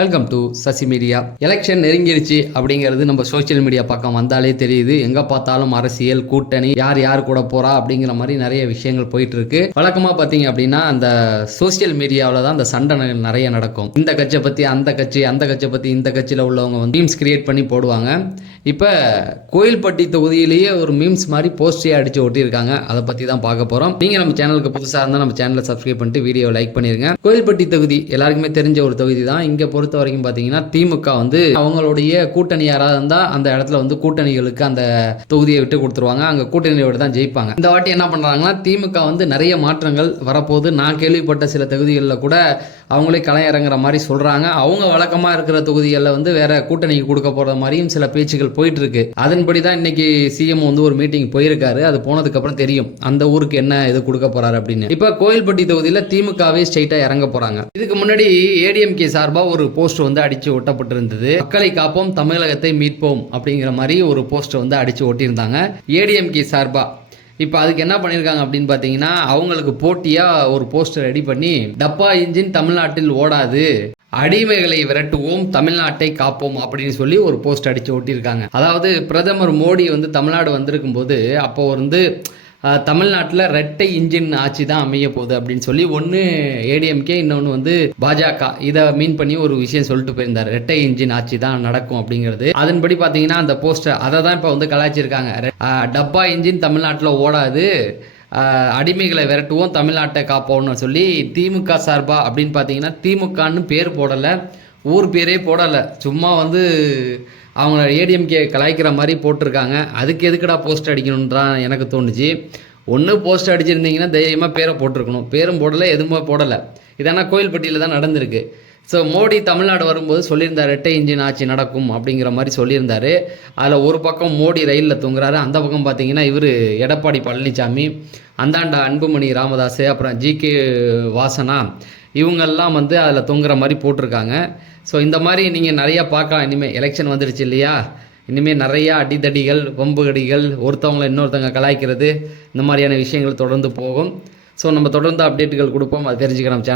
Welcome to Sasi media. Election நெருங்கிடுச்சு அப்படிங்கிறது நம்ம சோசியல் மீடியா பக்கம் வந்தாலே தெரியுது. எங்க பார்த்தாலும் அரசியல் கூட்டணி, யார் யார் கூட போறா அப்படிங்கிற மாதிரி நிறைய விஷயங்கள் போயிட்டு இருக்கு. வழக்கமா பாத்தீங்க அப்படின்னா அந்த சோசியல் மீடியாவில் தான் அந்த சண்டை நிறைய நடக்கும். இந்த கட்சியை பத்தி அந்த கட்சி, அந்த கட்சியை பத்தி இந்த கட்சியில உள்ளவங்க வந்து மீம்ஸ் கிரியேட் பண்ணி போடுவாங்க. இப்ப கோயில்பட்டி தொகுதியிலேயே ஒரு மீம்ஸ் மாதிரி போஸ்டே அடிச்சு ஒட்டியிருக்காங்க. அதை பத்தி தான் பார்க்க போறோம். நீங்க நம்ம சேனலுக்கு புதுசா இருந்தா நம்ம சேனலை சப்ஸ்கிரைப் பண்ணிட்டு வீடியோ லைக் பண்ணிருங்க. கோயில்பட்டி தொகுதி எல்லாருக்குமே தெரிஞ்ச ஒரு தொகுதி தான். இங்க பொறுத்த வரைக்கும் பாத்தீங்கன்னா திமுக வந்து அவங்களுடைய கூட்டணி யாராவது இருந்தா அந்த இடத்துல வந்து கூட்டணிகளுக்கு அந்த தொகுதியை விட்டு கொடுத்துருவாங்க. அங்க கூட்டணியோட தான் ஜெயிப்பாங்க. இந்த வாட்டி என்ன பண்றாங்கன்னா திமுக வந்து நிறைய மாற்றங்கள் வரப்போது. நான் கேள்விப்பட்ட சில தொகுதிகளில் கூட அவங்களே களை இறங்குற மாதிரி சொல்றாங்க. அவங்க வழக்கமா இருக்கிற தொகுதிகளில் வந்து வேற கூட்டணிக்கு கொடுக்க போற மாதிரியும் சில பேச்சுகள் போயிட்டு இருக்கு. அதன்படி தான் இன்னைக்கு சிஎம் வந்து ஒரு மீட்டிங் போயிருக்காரு. அது போனதுக்கு அப்புறம் தெரியும் அந்த ஊருக்கு என்ன இது கொடுக்க போறாரு அப்படின்னு. இப்ப கோயில்பட்டி தொகுதியில திமுகவே ஸ்ட்ரைட்டா இறங்க போறாங்க. இதுக்கு முன்னாடி ஏடிஎம்கே சார்பா ஒரு போஸ்ட் வந்து அடிச்சு ஒட்டப்பட்டிருந்தது. மக்களை காப்போம், தமிழகத்தை மீட்போம் அப்படிங்கிற மாதிரி ஒரு போஸ்ட் வந்து அடிச்சு ஒட்டியிருந்தாங்க ஏடிஎம்கே சார்பா. இப்போ அதுக்கு என்ன பண்ணியிருக்காங்க அப்படின்னு பார்த்தீங்கன்னா அவங்களுக்கு போட்டியாக ஒரு போஸ்டர் ரெடி பண்ணி டப்பா இன்ஜின் தமிழ்நாட்டில் ஓடாது, அடிமைகளை விரட்டுவோம், தமிழ்நாட்டை காப்போம் அப்படின்னு சொல்லி ஒரு போஸ்ட் அடிச்சு ஒட்டியிருக்காங்க. அதாவது பிரதமர் மோடி வந்து தமிழ்நாடு வந்திருக்கும் போது அப்போ வந்து தமிழ்நாட்டில் ரெட்டை இன்ஜின் ஆட்சி தான் அமைய போகுது அப்படின்னு சொல்லி ஒன்று ஏடிஎம்கே, இன்னொன்று வந்து பாஜக இதை மீன் பண்ணி ஒரு விஷயம் சொல்லிட்டு போயிருந்தார். ரெட்டை இன்ஜின் ஆட்சி தான் நடக்கும் அப்படிங்கிறது. அதன்படி பார்த்தீங்கன்னா அந்த போஸ்டர் அதை தான் இப்போ வந்து கலாய்ச்சிருக்காங்க. டப்பா இன்ஜின் தமிழ்நாட்டில் ஓடாது, அடிமைகளை விரட்டுவோம், தமிழ்நாட்டை காப்போம்னு சொல்லி திமுக சார்பா அப்படின்னு பார்த்தீங்கன்னா திமுகன்னு பேர் போடலை, ஊர் பேரே போடலை, சும்மா வந்து அவங்க ஏடிஎம்கே கலாய்க்கிற மாதிரி போட்டிருக்காங்க. அதுக்கு எதுக்குடா போஸ்ட் அடிக்கணுன்றான் எனக்கு தோணுச்சு. ஒன்று போஸ்ட் அடிச்சிருந்தீங்கன்னா தைரியமாக பேரை போட்டிருக்கணும். பேரும் போடலை, எதுவுமே போடலை. இதனால் கோயில்பட்டியில் தான் நடந்திருக்கு. ஸோ மோடி தமிழ்நாடு வரும்போது சொல்லியிருந்தார் ரெட்டை இன்ஜின் ஆட்சி நடக்கும் அப்படிங்கிற மாதிரி சொல்லியிருந்தார். அதில் ஒரு பக்கம் மோடி ரயிலில் தூங்குறாரு, அந்த பக்கம் பார்த்தீங்கன்னா இவர் எடப்பாடி பழனிசாமி, அந்தாண்ட அன்புமணி ராமதாஸ், அப்புறம் ஜிகே வாசனா இவங்கெல்லாம் வந்து அதில் தொங்குற மாதிரி போட்டிருக்காங்க. ஸோ இந்த மாதிரி நீங்கள் நிறையா பார்க்கலாம். இனிமேல் எலெக்ஷன் வந்துடுச்சு இல்லையா, இனிமேல் நிறையா அடிதடிகள், வம்புகடிகள், ஒருத்தவங்களை இன்னொருத்தவங்க கலாய்க்கிறது, இந்த மாதிரியான விஷயங்கள் தொடர்ந்து போகும். ஸோ நம்ம தொடர்ந்து அப்டேட்டுகள் கொடுப்போம். அது தெரிஞ்சுக்கிறோம் சேனல்.